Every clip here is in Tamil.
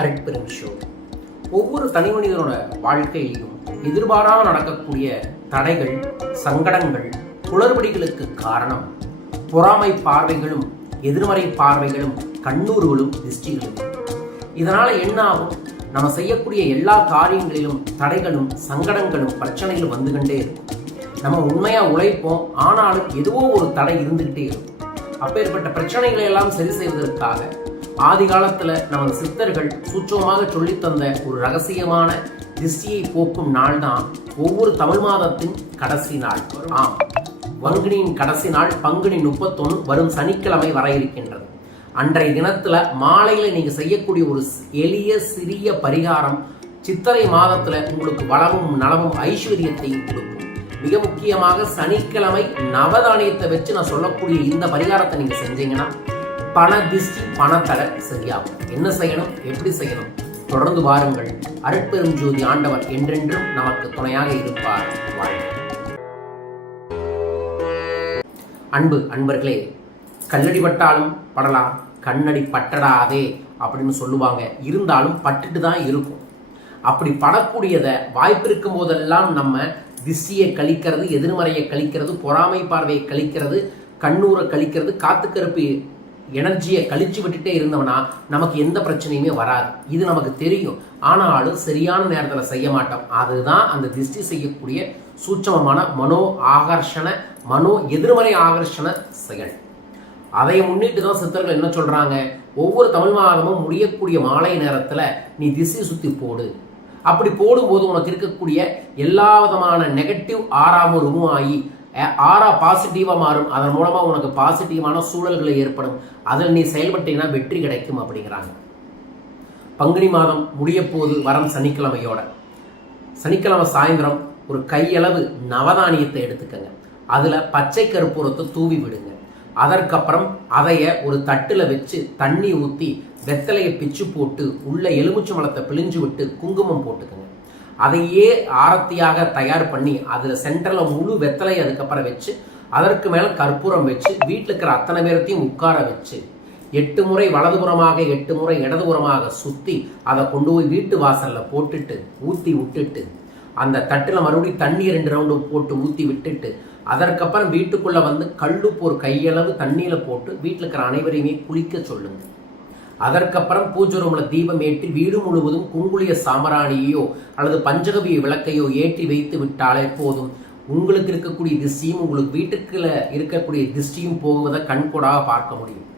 அரட்பெரும் ஷோ ஒவ்வொரு தனி மனிதனோட வாழ்க்கையிலும் எதிர்பாராமல் நடக்கக்கூடிய தடைகள் சங்கடங்கள் குளறுபடிகளுக்கு காரணம். பொறாமை பார்வைகளும் எதிர்மறை பார்வைகளும் கண்ணூர்களும் திருஷ்டிகளும் இதனால என்ன ஆகும்? நம்ம செய்யக்கூடிய எல்லா காரியங்களிலும் தடைகளும் சங்கடங்களும் பிரச்சனைகளும் வந்துகிட்டே இருக்கும். நம்ம உண்மையா உழைப்போம் ஆனாலும் எதுவோ ஒரு தடை இருந்துகிட்டே இருக்கும். அப்பேற்பட்ட பிரச்சனைகளை எல்லாம் சரி செய்வதற்காக ஆதி காலத்துல நமது சித்தர்கள் சூட்சமாக சொல்லித்தந்த ஒரு ரகசியமான திசையை போக்கும் நாள் தான் ஒவ்வொரு தமிழ் மாதத்தின் கடைசி நாள். ஆம். பங்குனியின் கடைசி நாள் பங்குனி முப்பத்தொன்னு வரும் சனிக்கிழமை வர இருக்கின்றது. அன்றைய தினத்துல மாலையில நீங்க செய்யக்கூடிய ஒரு எளிய சிறிய பரிகாரம் சித்திரை மாதத்துல உங்களுக்கு வளமும் நலமும் ஐஸ்வர்யத்தையும் கொடுக்கும். மிக முக்கியமாக சனிக்கிழமை நவதானியத்தை வச்சு நான் சொல்லக்கூடிய இந்த பரிகாரத்தை நீங்க செஞ்சீங்கன்னா பண திஷ்டி பணத்தலை சரியாகும். என்ன செய்யணும்? எப்படி செய்யணும்? தொடர்ந்து வாருங்கள். அருட்பெரும் ஜோதி ஆண்டவர் என்றென்றும் நமக்கு துணையாக இருப்பார். அன்பு அன்பர்களே கல்லடி பட்டாலும் படலாம் கண்ணடி பட்டடாதே அப்படின்னு சொல்லுவாங்க. இருந்தாலும் பட்டுட்டு தான் இருக்கும். அப்படி படக்கூடியதை வாய்ப்பு இருக்கும் போதெல்லாம் நம்ம திசியை கழிக்கிறது எதிர்மறையை கழிக்கிறது பொறாமை பார்வையை கழிக்கிறது கண்ணூரை கழிக்கிறது காத்துக்கருப்பு எனர்ஜியை கழிச்சு விட்டுட்டே இருந்தோம்னா நமக்கு எந்த பிரச்சனையுமே வராது. இது நமக்கு தெரியும். ஆனாலும் சரியான நேரத்தில் செய்ய மாட்டோம். அதுதான் அந்த திஷ்டி செய்யக்கூடிய சூட்சமமான மனோ ஆகர்ஷண மனோ எதிர்மறை ஆகர்ஷண செயல். அதை முன்னிட்டு தான் சித்தர்கள் என்ன சொல்றாங்க? ஒவ்வொரு தமிழ் மாதமும் முடியக்கூடிய மாலை நேரத்தில் நீ திசை சுத்தி போடு. அப்படி போடும்போது உனக்கு இருக்கக்கூடிய எல்லா விதமான நெகட்டிவ் ஆறாமல் ரிமூவ் ஆகி ஆறா பாசிட்டிவாக மாறும். அதன் மூலமாக உனக்கு பாசிட்டிவான சூழல்களை ஏற்படும். அதில் நீ செயல்பட்டீங்கன்னா வெற்றி கிடைக்கும் அப்படிங்கிறாங்க. பங்குனி மாதம் முடிய போது வரம் சனிக்கிழமையோட. சனிக்கிழமை சாயந்தரம் ஒரு கையளவு நவதானியத்தை எடுத்துக்கங்க. அதில் பச்சை கருப்பூரத்தை தூவி விடுங்க. அதற்கப்புறம் அதைய ஒரு தட்டில் வச்சு தண்ணி ஊற்றி வெத்தலையை பிச்சு போட்டு உள்ள எலுமிச்சை மலத்தை பிழிஞ்சு விட்டு குங்குமம் போட்டுக்கங்க. அதையே ஆரத்தியாக தயார் பண்ணி அதில் சென்டரில் முழு வெத்தலை அதுக்கப்புறம் வச்சு அதற்கு மேலே கற்பூரம் வச்சு வீட்டில் இருக்கிற அத்தனை பேரத்தையும் உட்கார வச்சு எட்டு முறை வலதுபுறமாக எட்டு முறை இடதுபுறமாக சுற்றி அதை கொண்டு போய் வீட்டு வாசலில் போட்டுட்டு ஊற்றி விட்டுட்டு அந்த தட்டில் மறுபடியும் தண்ணி ரெண்டு ரவுண்டு போட்டு ஊற்றி விட்டுட்டு அதற்கப்புறம் வீட்டுக்குள்ளே வந்து கல்லுப்பு ஒரு கையளவு தண்ணியில் போட்டு வீட்டில் இருக்கிற அனைவரையுமே குளிக்க சொல்லுங்கள் அதற்கப்புறம் பூஜை ரூமில் தீபம் ஏற்றி வீடு முழுவதும் குங்குளிய சாமராணியோ அல்லது பஞ்சகவிய விளக்கையோ ஏற்றி வைத்து விட்டாலே போதும். உங்களுக்கு இருக்கக்கூடிய திஷ்டியும் உங்களுக்கு வீட்டுக்குள்ள இருக்கக்கூடிய திஷ்டியும் போவதை கண்கூடாக பார்க்க முடியும்.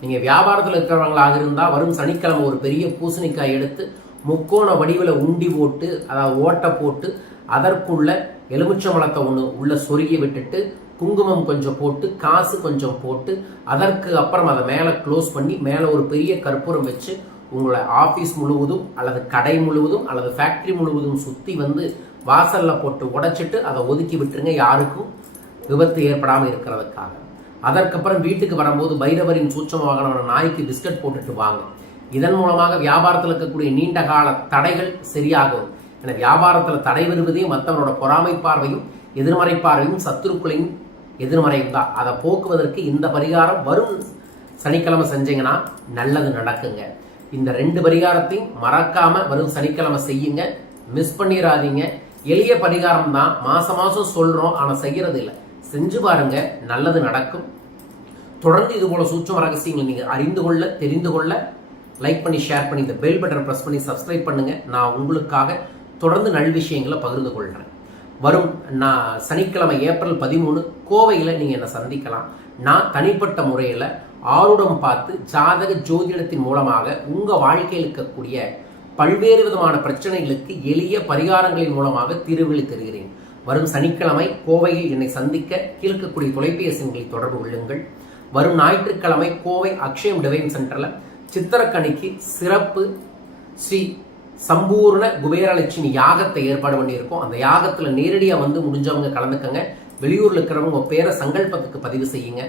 நீங்கள் வியாபாரத்தில் இருக்கிறவங்களாக இருந்தால் வரும் சனிக்கிழமை ஒரு பெரிய பூசணிக்காய் எடுத்து முக்கோண வடிவில் உண்டி போட்டு அதாவது ஓட்டை போட்டு அதற்குள்ள எலுமிச்சம்பழத்தை ஒன்று உள்ள சொருகி விட்டுட்டு குங்குமம் கொஞ்சம் போட்டு காசு கொஞ்சம் போட்டு அதற்கு அப்புறம் அதை மேலே க்ளோஸ் பண்ணி மேலே ஒரு பெரிய கற்பூரம் வச்சு உங்களை ஆஃபீஸ் முழுவதும் அல்லது கடை முழுவதும் அல்லது ஃபேக்ட்ரி முழுவதும் சுற்றி வந்து வாசலில் போட்டு உடைச்சிட்டு அதை ஒதுக்கி விட்டுருங்க யாருக்கும் விபத்து ஏற்படாமல் இருக்கிறதுக்காக. அதற்கப்புறம் வீட்டுக்கு வரும்போது பைரவரின் சூட்சம வாகனமான நாய்க்கு பிஸ்கட் போட்டுட்டு வாங்க. இதன் மூலமாக வியாபாரத்தில் இருக்கக்கூடிய நீண்ட கால தடைகள் சரியாகும். என வியாபாரத்தில் தடை வருவதே மற்றவரோட பொறாமை பார்வையும் எதிர்மறை பார்வையும் சத்துருக்களையும் எதிர்மறையும் தான். அதை போக்குவதற்கு இந்த பரிகாரம் வரும் சனிக்கிழமை செஞ்சீங்கன்னா நல்லது நடக்குங்க. இந்த ரெண்டு பரிகாரத்தையும் மறக்காமல் வரும் சனிக்கிழமை செய்யுங்க. மிஸ் பண்ணிடாதீங்க எளிய பரிகாரம் தான். மாதம் மாதம் சொல்கிறோம் ஆனால் செய்கிறது இல்லை செஞ்சு பாருங்க நல்லது நடக்கும். தொடர்ந்து இது போல சூட்சம ரகசியங்களை நீங்கள் அறிந்து கொள்ள தெரிந்து கொள்ள லைக் பண்ணி ஷேர் பண்ணி இந்த பெல் பட்டனை ப்ரெஸ் பண்ணி சப்ஸ்கிரைப் பண்ணுங்கள் நான் உங்களுக்காக தொடர்ந்து நல் விஷயங்களை பகிர்ந்து கொள்கிறேன். வரும் நான் சனிக்கிழமை ஏப்ரல் பதிமூணு கோவையில் நீங்கள் என்னை சந்திக்கலாம். நான் தனிப்பட்ட முறையில் ஆருடம் பார்த்து ஜாதக ஜோதிடத்தின் மூலமாக உங்கள் வாழ்க்கையில் இருக்கக்கூடிய பல்வேறு விதமான பிரச்சனைகளுக்கு எளிய பரிகாரங்களின் மூலமாக தீர்வுகளை தருகிறேன். வரும் சனிக்கிழமை கோவையில் என்னை சந்திக்க கீழ்க்கக்கூடிய தொலைபேசிகளை தொடர்பு கொள்ளுங்கள். வரும் ஞாயிற்றுக்கிழமை கோவை அக்ஷயம் டிவைன் சென்டரில் சித்திரக்கணிக்கு சிறப்பு ஸ்ரீ சம்பூர்ண குபேரலட்சுமி யாகத்தை ஏற்பாடு பண்ணியிருக்கோம். அந்த யாகத்தில் நேரடியாக வந்து முடிஞ்சவங்க கலந்துக்கங்க. வெளியூரில் இருக்கிறவங்க உங்கள் பேரை சங்கல்பத்துக்கு பதிவு செய்யுங்க.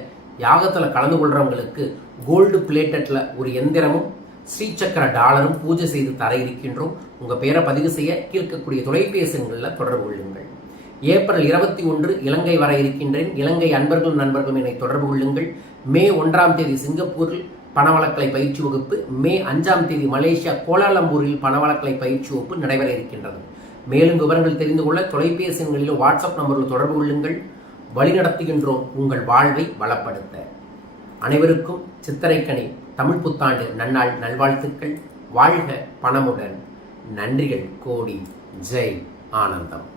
யாகத்தில் கலந்து கொள்கிறவங்களுக்கு கோல்டு பிளேட்டட்டில் ஒரு எந்திரமும் ஸ்ரீசக்கர டாலரும் பூஜை செய்து தர இருக்கின்றோம். உங்கள் பேரை பதிவு செய்ய கீழ்க்கக்கூடிய தொலைபேசிகளில் தொடர்பு கொள்ளுங்கள். ஏப்ரல் இருபத்தி ஒன்று இலங்கை வர இருக்கின்றேன். இலங்கை அன்பர்களும் நண்பர்களும் என்னை தொடர்பு கொள்ளுங்கள். மே ஒன்றாம் தேதி சிங்கப்பூரில் பணவளக்கலை பயிற்சி வகுப்பு மே அஞ்சாம் தேதி மலேசியா கோலாலம்பூரில் பணவளக்கலை பயிற்சி வகுப்பு நடைபெற இருக்கின்றது. மேலும் விவரங்கள் தெரிந்து கொள்ள தொலைபேசி எண்களிலும் வாட்ஸ்அப் நம்பரில் தொடர்பு கொள்ளுங்கள். வழிநடத்துகின்றோம் உங்கள் வாழ்வை வளப்படுத்த. அனைவருக்கும் சித்திரைக்கனி. தமிழ் புத்தாண்டு நன்னாள் நல்வாழ்த்துக்கள். வாழ்க பணமுடன். நன்றிகள் கோடி. ஜெய் ஆனந்தம்.